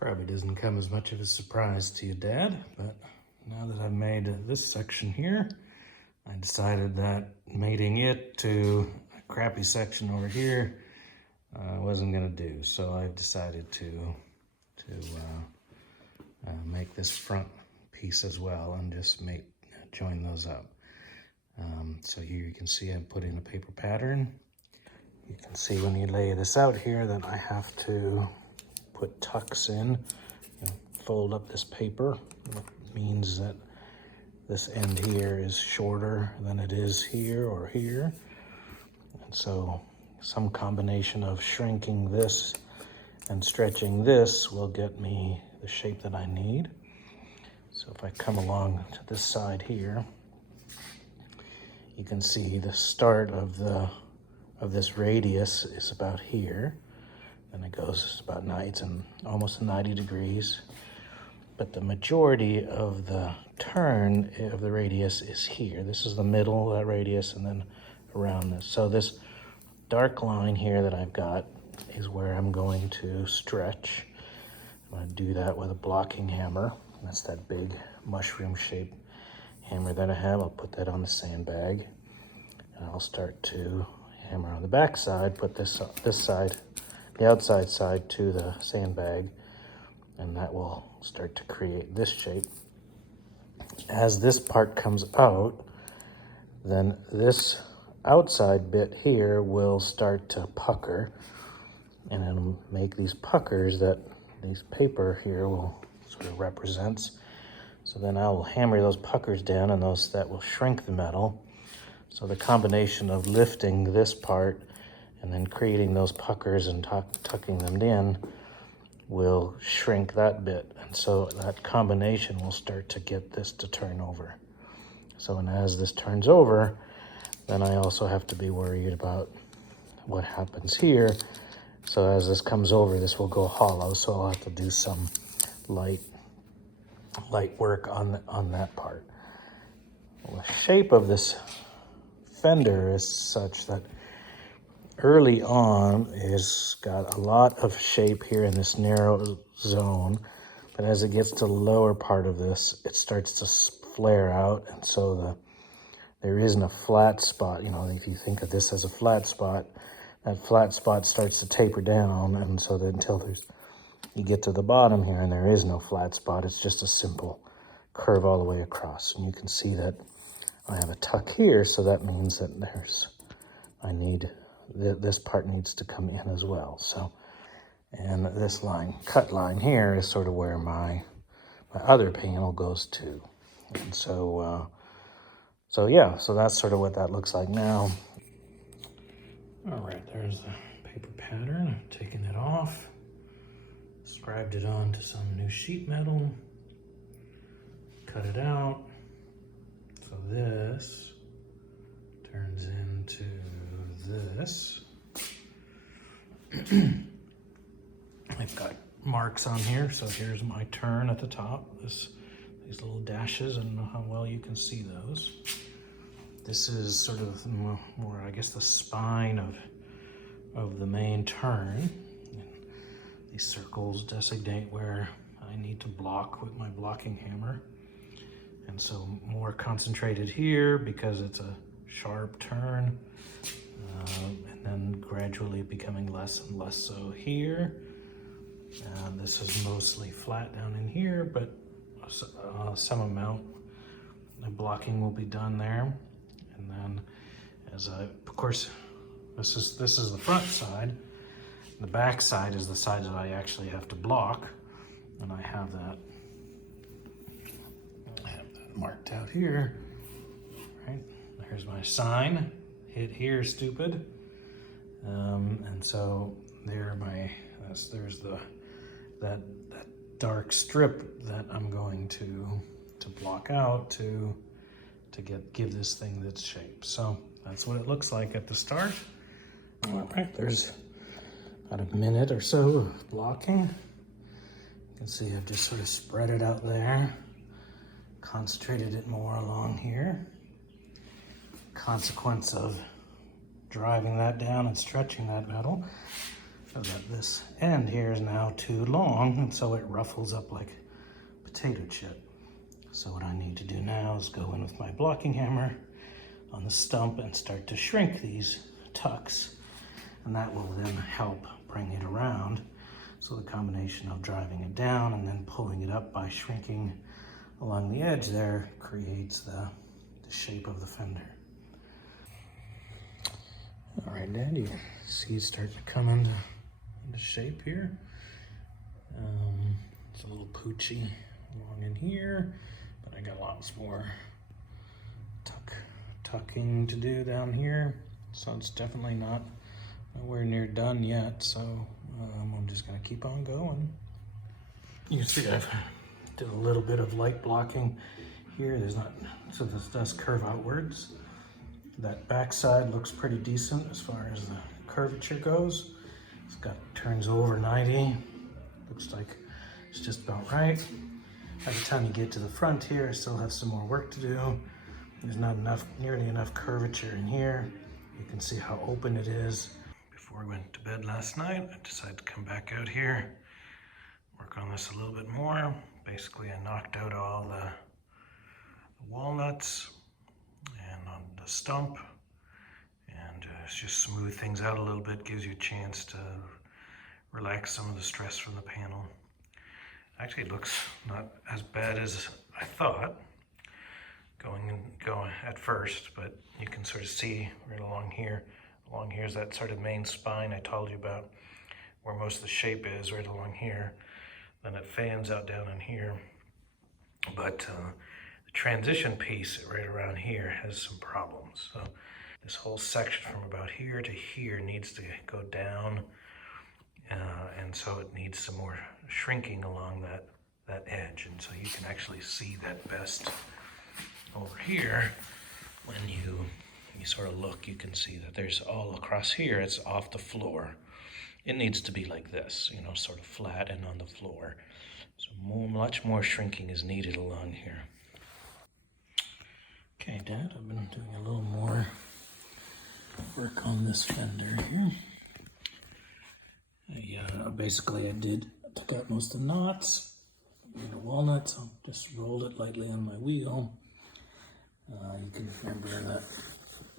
Probably doesn't come as much of a surprise to you, Dad, but now that I've made this section here, I decided that mating it to a crappy section over here wasn't going to do. So I've decided to make this front piece as well and just join those up. So here you can see I'm putting a paper pattern. You can see when you lay this out here that I have to put tucks in, fold up this paper, which means that this end here is shorter than it is here or here. And so some combination of shrinking this and stretching this will get me the shape that I need. So if I come along to this side here, you can see the start of this radius is about here. Then it goes about almost 90 degrees. But the majority of the turn of the radius is here. This is the middle of that radius and then around this. So this dark line here that I've got is where I'm going to stretch. I'm going to do that with a blocking hammer. That's that big mushroom shaped hammer that I have. I'll put that on the sandbag. And I'll start to hammer on the back side, put this side, the outside side to the sandbag, and that will start to create this shape. As this part comes out, then this outside bit here will start to pucker, and it'll make these puckers that these paper here will sort of represents. So then I will hammer those puckers down, and that will shrink the metal. So the combination of lifting this part and then creating those puckers and tucking them in will shrink that bit. And so that combination will start to get this to turn over. So and as this turns over, then I also have to be worried about what happens here. So as this comes over, this will go hollow. So I'll have to do some light work on that part. Well, the shape of this fender is such that early on is got a lot of shape here in this narrow zone, but as it gets to the lower part of this, it starts to flare out, and so there isn't a flat spot. If you think of this as a flat spot, that flat spot starts to taper down, and so that until you get to the bottom here and there is no flat spot, it's just a simple curve all the way across. And you can see that I have a tuck here, so that means that this part needs to come in as well. So, and this cut line here is sort of where my other panel goes to. And so that's sort of what that looks like now. All right, there's the paper pattern. I've taken it off, scribed it onto some new sheet metal, cut it out. So this turns into this. I've got marks on here, so here's my turn at the top. These little dashes, I don't know how well you can see those. This is sort of more, I guess, the spine of the main turn. And these circles designate where I need to block with my blocking hammer. And so more concentrated here because it's a sharp turn, and then gradually becoming less and less so here. And this is mostly flat down in here, but some amount of blocking will be done there. And then of course, this is the front side. The back side is the side that I actually have to block, and I have that marked out here, right? There's my sign, hit here, stupid. And so there's that dark strip that I'm going to block out to give this thing its shape. So that's what it looks like at the start. All right, there's about a minute or so of blocking. You can see I've just sort of spread it out there. Concentrated it more along here. Consequence of driving that down and stretching that metal. so that this end here is now too long, and so it ruffles up like potato chip. So what I need to do now is go in with my blocking hammer on the stump and start to shrink these tucks, and that will then help bring it around. So the combination of driving it down and then pulling it up by shrinking along the edge there creates the shape of the fender. All right, Dad, you see it's starting to come into shape here. It's a little poochy along in here, but I got lots more tucking to do down here. So it's definitely not nowhere near done yet. So I'm just gonna keep on going. You see I've did a little bit of light blocking here. So this does curve outwards. That backside looks pretty decent as far as the curvature goes. It's got turns over 90. Looks like it's just about right. By the time you get to the front here, I still have some more work to do. There's not nearly enough curvature in here. You can see how open it is. Before I went to bed last night, I decided to come back out here, work on this a little bit more. Basically, I knocked out all the walnuts and on the stump, and just smooth things out a little bit, gives you a chance to relax some of the stress from the panel. Actually, it looks not as bad as I thought going at first, but you can sort of see right along here. Along here is that sort of main spine I told you about, where most of the shape is, right along here. Then it fans out down in here. But the transition piece right around here has some problems. So this whole section from about here to here needs to go down, and so it needs some more shrinking along that edge. And so you can actually see that best over here. When you sort of look, you can see that there's all across here, it's off the floor. It needs to be like this, you know, sort of flat and on the floor. So much more shrinking is needed along here. Okay, Dad, I've been doing a little more work on this fender here. Basically I took out most of the knots, the walnuts. I just rolled it lightly on my wheel. You can remember that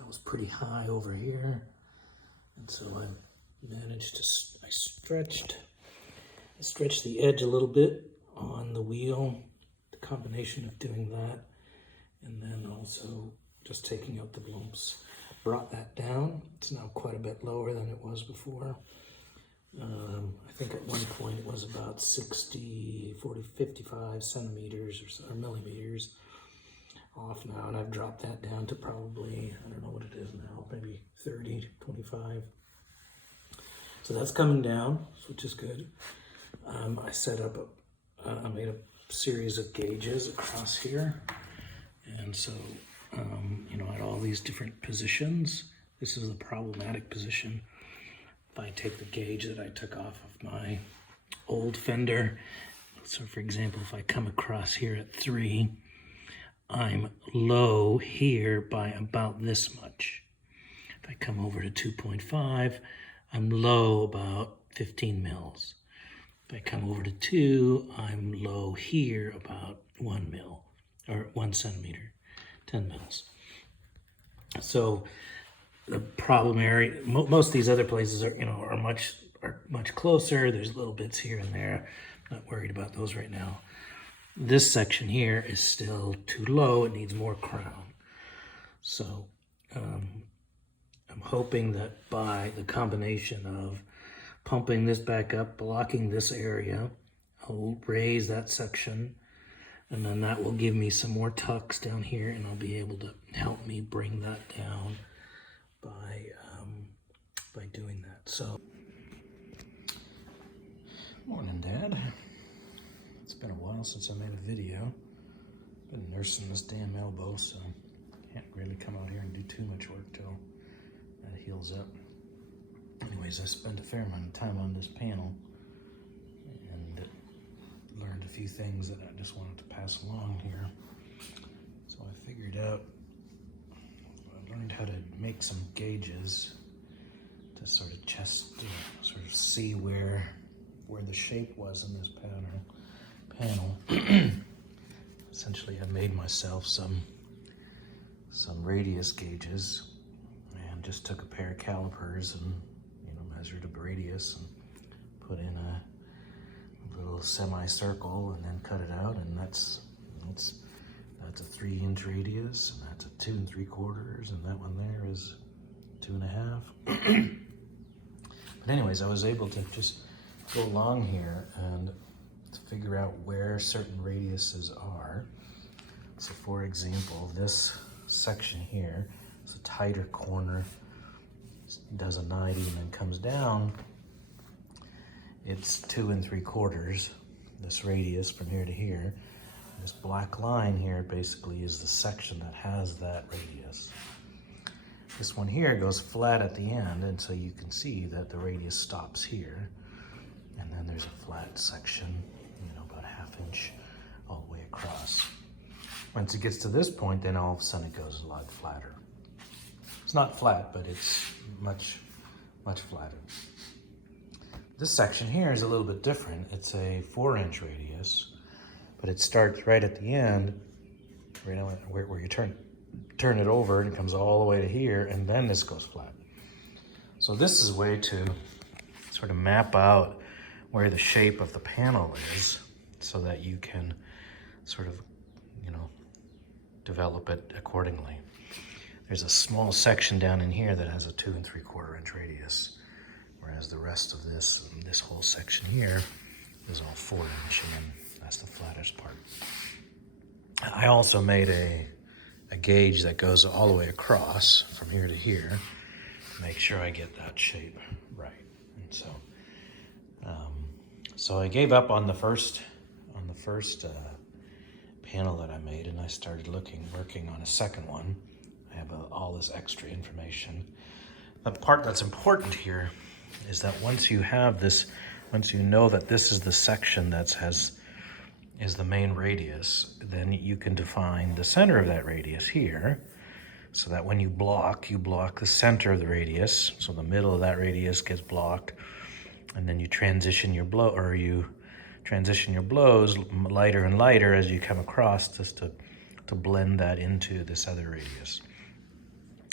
I was pretty high over here, and so I managed to, I stretched the edge a little bit on the wheel, the combination of doing that, and then also just taking out the bumps. Brought that down. It's now quite a bit lower than it was before. I think at one point it was about 55 centimeters or millimeters off now, and I've dropped that down to probably, I don't know what it is now, maybe 30, 25. So that's coming down, which is good. I set up, I made a series of gauges across here. And so, at all these different positions, this is a problematic position. If I take the gauge that I took off of my old fender, so for example, if I come across here at 3, I'm low here by about this much. If I come over to 2.5, I'm low about 15 mils. If I come over to 2, I'm low here about 1 mil, or 1 centimeter, 10 mils. So the problem area, most of these other places are much closer. There's little bits here and there. I'm not worried about those right now. This section here is still too low. It needs more crown. So I'm hoping that by the combination of pumping this back up, blocking this area, I'll raise that section, and then that will give me some more tucks down here, and I'll be able to help me bring that down by doing that. So, morning, Dad. It's been a while since I made a video. Been nursing this damn elbow, so can't really come out here and do too much work till that heals up. Anyways, I spent a fair amount of time on this panel and learned a few things that I just wanted to pass along here. So I figured out, I learned how to make some gauges to to sort of sort of see where the shape was in this panel. Essentially, I made myself some radius gauges and just took a pair of calipers and measured a radius and put in a little semicircle and then cut it out, and that's a 3-inch radius, and that's a 2 3/4, and that one there is 2 1/2. But anyways, I was able to just go along here and to figure out where certain radiuses are. So for example, this section here is a tighter corner, does a 90 and then comes down. It's 2 3/4, this radius from here to here. This black line here basically is the section that has that radius. This one here goes flat at the end, and so you can see that the radius stops here. And then there's a flat section, about 1/2 inch all the way across. Once it gets to this point, then all of a sudden it goes a lot flatter. It's not flat, but it's much, much flatter. This section here is a little bit different. It's a 4-inch radius, but it starts right at the end, right where you turn it over, and it comes all the way to here, and then this goes flat. So this is a way to sort of map out where the shape of the panel is, so that you can sort of, develop it accordingly. There's a small section down in here that has a 2 3/4-inch radius, whereas the rest of this whole section here is all 4-inch, and then that's the flattest part. I also made a gauge that goes all the way across from here to here to make sure I get that shape right. And so I gave up on the first panel that I made, and I started working on a second one. I have all this extra information. The part that's important here is that once you know that this is the section that is the main radius, then you can define the center of that radius here, so that when you block the center of the radius, so the middle of that radius gets blocked, and then you transition your blows lighter and lighter as you come across, just to blend that into this other radius.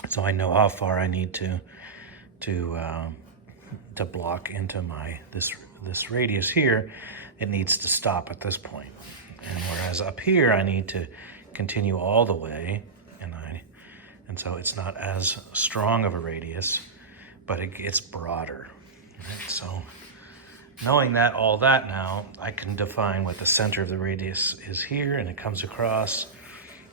So I know how far I need to block into this radius here. It needs to stop at this point. And whereas up here I need to continue all the way, and so it's not as strong of a radius, but it gets broader. Right? So knowing all that now, I can define what the center of the radius is here, and it comes across,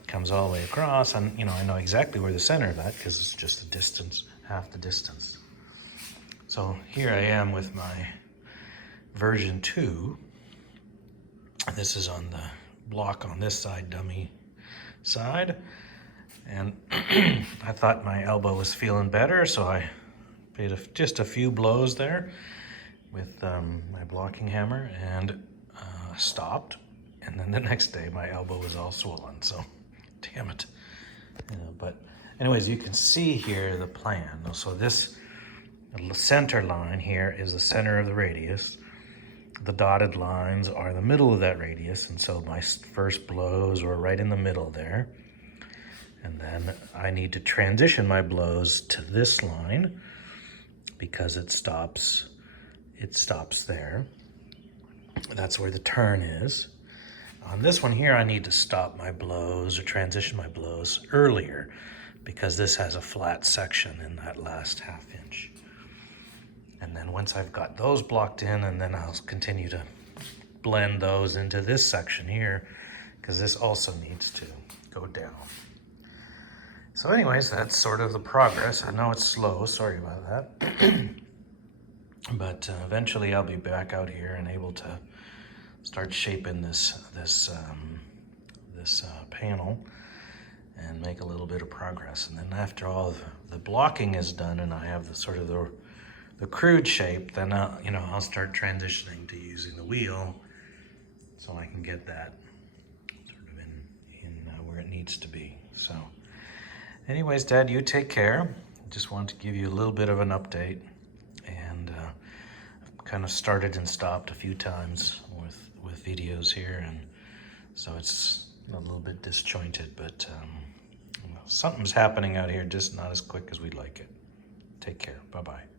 comes all the way across, and I know exactly where the center of that, because it's just the distance, half the distance. So here I am with my version 2. This is on the block on this side, dummy side, and I thought my elbow was feeling better, so I made just a few blows there with my blocking hammer, and stopped. And then the next day my elbow was all swollen, so damn it. But anyways, you can see here the plan. So this center line here is the center of the radius. The dotted lines are the middle of that radius, and so my first blows were right in the middle there. And then I need to transition my blows to this line because it stops there. That's where the turn is. On this one here, I need to stop my blows or transition my blows earlier because this has a flat section in that last 1/2 inch. And then once I've got those blocked in, and then I'll continue to blend those into this section here, because this also needs to go down. So anyways, that's sort of the progress. I know it's slow, sorry about that. But eventually I'll be back out here and able to start shaping this panel and make a little bit of progress. And then after all the blocking is done and I have the crude shape, then I'll start transitioning to using the wheel so I can get that sort of in where it needs to be. So anyways, Dad, you take care. Just wanted to give you a little bit of an update. kind of started and stopped a few times with videos here, and so it's a little bit disjointed, but something's happening out here, just not as quick as we'd like it. Take care. Bye-bye.